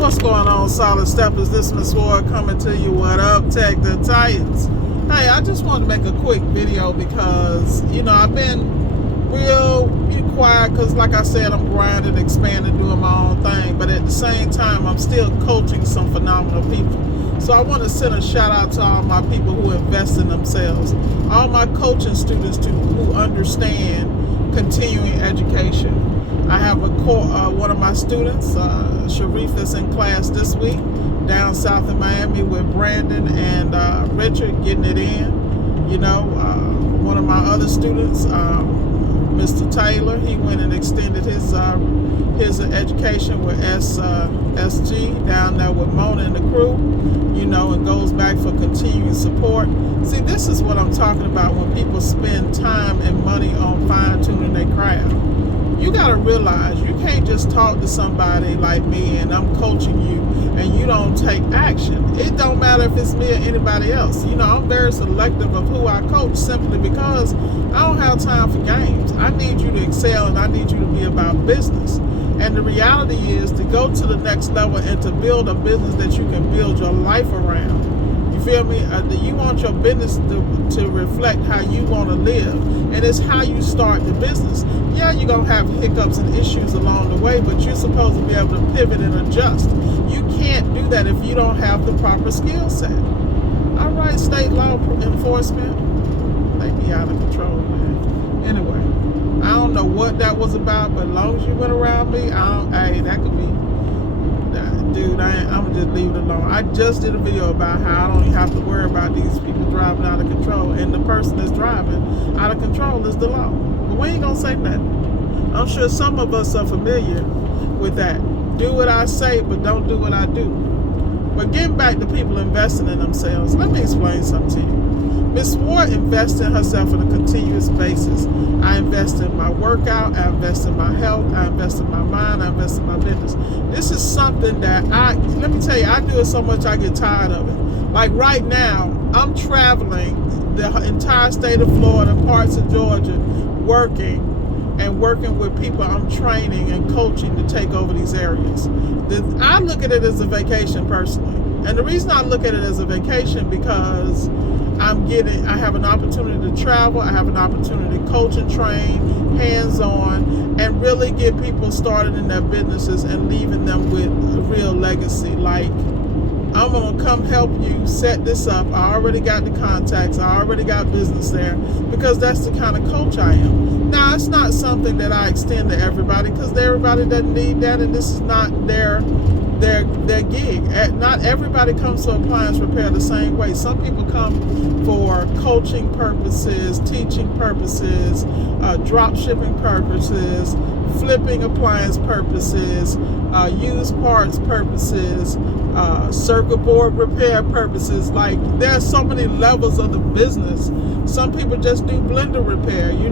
What's going on, Solid Steppers? This Miss Ward coming to you. What up, Tech the Titans? Hey, I just wanted to make a quick video because, I've been real quiet because, like I said, I'm grinding, expanding, doing my own thing. But at the same time, I'm still coaching some phenomenal people. So I want to send a shout out to all my people who invest in themselves. All my coaching students who understand continuing education. I have one of my students, Sharif, that's in class this week down south in Miami with Brandon and Richard getting it in. One of my other students, Mr. Taylor, he went and extended his education with SG down there with Mona and the crew, and goes back for continuing support. See, this is what I'm talking about when people spend time and money on fine-tuning their craft. You got to realize you can't just talk to somebody like me and I'm coaching you and you don't take action. It don't matter if it's me or anybody else. I'm very selective of who I coach simply because I don't have time for games. I need you to excel and I need you to be about business. And the reality is to go to the next level and to build a business that you can build your life around. You feel me? You want your business to reflect how you want to live. And it's how you start the business. Yeah, you're going to have hiccups and issues along the way, but you're supposed to be able to pivot and adjust. You can't do that if you don't have the proper skill set. All right, state law enforcement. They be out of control, man. Anyway, I don't know what that was about, but as long as you went around me, hey, that could be... Dude, I'm going to just leave it alone. I just did a video about how I don't even have to worry about these people driving out of control. And the person that's driving out of control is the law. But we ain't going to say nothing. I'm sure some of us are familiar with that. Do what I say, but don't do what I do. But getting back to people investing in themselves, let me explain something to you. Miss Ward invests in herself on a continuous basis. I invest in my workout, I invest in my health, I invest in my mind, I invest in my business. This is something that let me tell you, I do it so much I get tired of it. Like right now, I'm traveling the entire state of Florida, parts of Georgia, working with people I'm training and coaching to take over these areas. I look at it as a vacation personally. And the reason I look at it as a vacation because I have an opportunity to travel, I have an opportunity to coach and train, hands-on, and really get people started in their businesses and leaving them with a real legacy. Like, I'm going to come help you set this up. I already got the contacts, I already got business there, because that's the kind of coach I am. Now, it's not something that I extend to everybody, because everybody doesn't need that, and this is not their gig. Not everybody comes to appliance repair the same way. Some people come for coaching purposes, teaching purposes, drop shipping purposes, flipping appliance purposes, used parts purposes, circuit board repair purposes. Like, there's so many levels of the business. Some people just do blender repair. You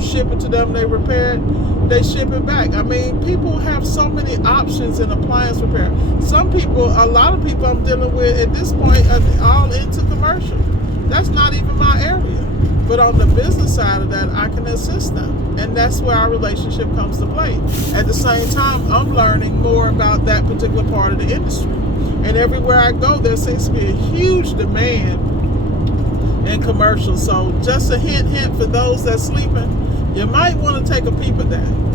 ship it to them, they repair it, they ship it back. I mean, people have so many options in appliance repair. A lot of people I'm dealing with at this point are all into commercial. That's not even my area. But on the business side of that, I can assist them. And that's where our relationship comes to play. At the same time, I'm learning more about that particular part of the industry. And everywhere I go, there seems to be a huge demand in commercials. So just a hint for those that's sleeping, you might want to take a peep at that.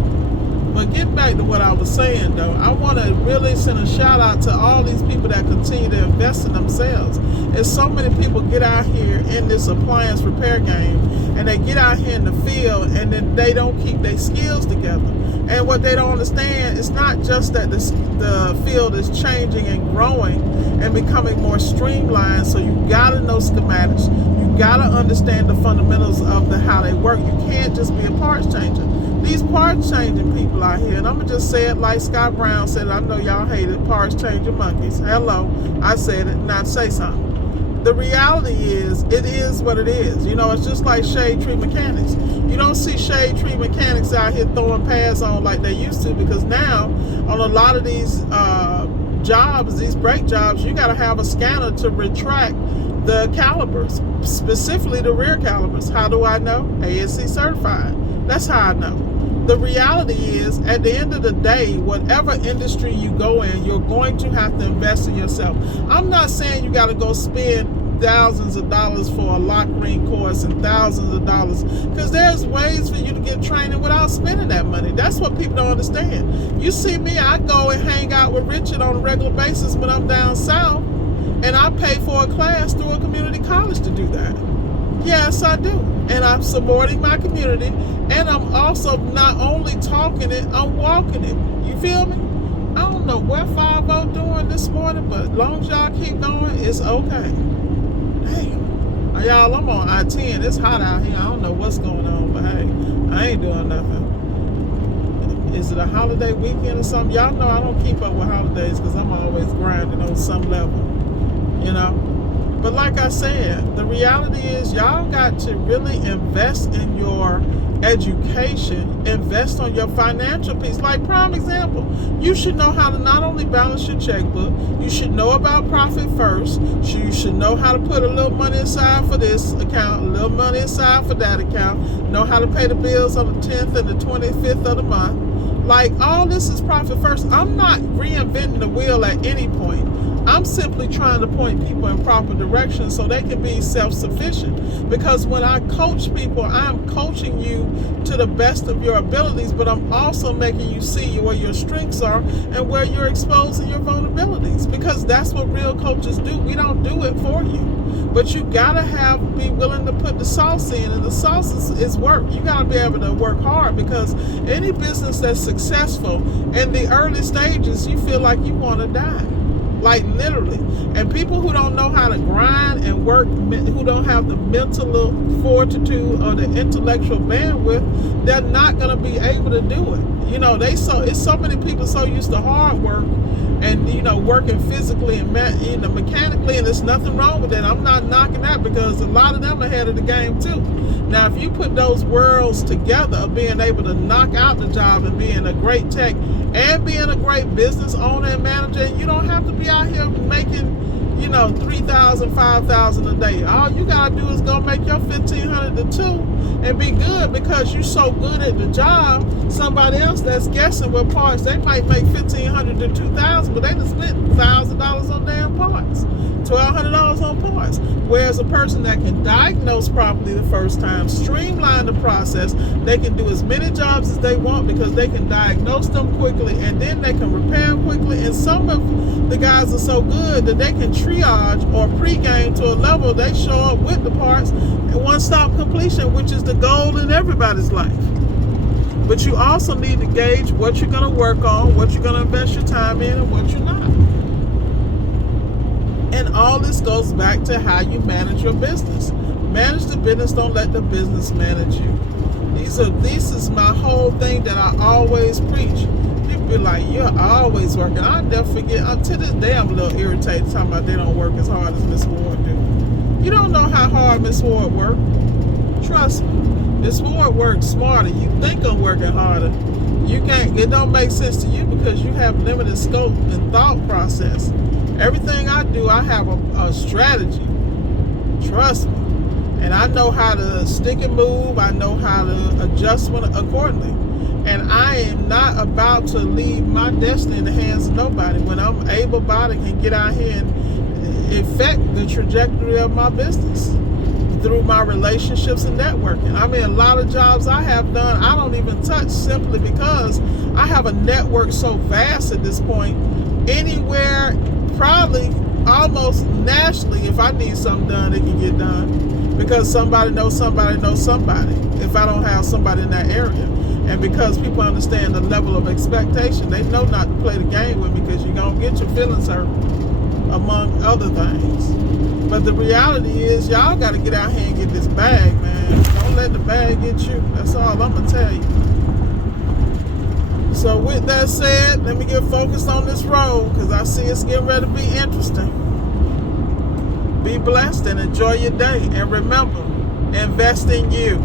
But getting back to what I was saying, though, I want to really send a shout out to all these people that continue to invest in themselves. And so many people get out here in this appliance repair game, and they get out here in the field, and then they don't keep their skills together. And what they don't understand is not just that the field is changing and growing and becoming more streamlined. So you got to know schematics. You got to understand the fundamentals of how they work. You can't just be a parts changer. These parts changing people out here, and I'm going to just say it like Scott Brown said. I know y'all hate it, parts changing monkeys. Hello, I said it, not say something. The reality is, it is what it is. It's just like shade tree mechanics. You don't see shade tree mechanics out here throwing pads on like they used to, because now on a lot of these jobs, these brake jobs, you got to have a scanner to retract the calipers, specifically the rear calipers. How do I know? ASC certified. That's how I know. the reality is, at the end of the day, whatever industry you go in, you're going to have to invest in yourself. I'm not saying you got to go spend thousands of dollars for a lock ring course and thousands of dollars, because there's ways for you to get training without spending that money. That's what people don't understand. You see me, I go and hang out with Richard on a regular basis when I'm down south, and I pay for a class through a community college to do that. Yes, I do. And I'm supporting my community, and I'm also not only talking it, I'm walking it. You feel me? I don't know what 5-0 doing this morning, but as long as y'all keep going, it's okay. Hey, y'all, I'm on I-10. It's hot out here. I don't know what's going on, but hey, I ain't doing nothing. Is it a holiday weekend or something? Y'all know I don't keep up with holidays because I'm always grinding on some level, you know? But like I said, the reality is y'all got to really invest in your education, invest on your financial piece. Like prime example, you should know how to not only balance your checkbook, you should know about profit first, you should know how to put a little money aside for this account, a little money aside for that account, know how to pay the bills on the 10th and the 25th of the month. Like all this is profit first. I'm not reinventing the wheel at any point. I'm simply trying to point people in proper direction so they can be self-sufficient. Because when I coach people, I'm coaching you to the best of your abilities, but I'm also making you see where your strengths are and where you're exposing your vulnerabilities. Because that's what real coaches do. We don't do it for you. But you gotta be willing to put the sauce in, and the sauce is work. You gotta be able to work hard, because any business that's successful in the early stages, you feel like you want to die. Like literally. And people who don't know how to grind and work, who don't have the mental fortitude or the intellectual bandwidth, they're not going to be able to do it. You know, it's so many people so used to hard work and, you know, working physically and mechanically, and there's nothing wrong with that. I'm not knocking that, because a lot of them are ahead of the game too. Now, if you put those worlds together of being able to knock out the job and being a great tech and being a great business owner and manager, you don't have to be out here making, you know, $3,000, $5,000 a day. All you gotta do is go make your $1,500 to $2,000 and be good, because you're so good at the job. Somebody else that's guessing with parts, they might make $1,500 to $2,000, but they just spent $1,000 on damn parts, $1,200 on parts. Whereas a person that can diagnose properly the first time, streamline the process, they can do as many jobs as they want because they can diagnose them quickly, and then they can repair them quickly. And some of the guys are so good that they can triage or pre-game to a level they show up with the parts and one-stop completion, which is the goal in everybody's life. But you also need to gauge what you're going to work on, what you're going to invest your time in, and what you're not. And all this goes back to how you manage your business. Manage the business, don't let the business manage you. This is my whole thing that I always preach. People be like, you're always working. I never forget. To this day, I'm a little irritated talking about they don't work as hard as Miss Ward do. You don't know how hard Miss Ward works. Trust me. Miss Ward works smarter. You think I'm working harder. You can't. It don't make sense to you because you have limited scope and thought process. Everything I do, I have a strategy. Trust me. And I know how to stick and move. I know how to adjust accordingly. And I am not about to leave my destiny in the hands of nobody. When I'm able-bodied and get out here and affect the trajectory of my business through my relationships and networking. I mean, a lot of jobs I have done, I don't even touch, simply because I have a network so vast at this point. Anywhere, probably almost nationally, if I need something done, it can get done. Because somebody knows somebody knows somebody, if I don't have somebody in that area. And because people understand the level of expectation, they know not to play the game with me, because you're going to get your feelings hurt, among other things. But the reality is, y'all got to get out here and get this bag, man. Don't let the bag get you. That's all I'm going to tell you. So with that said, let me get focused on this road, because I see it's getting ready to be interesting. Be blessed and enjoy your day. And remember, invest in you.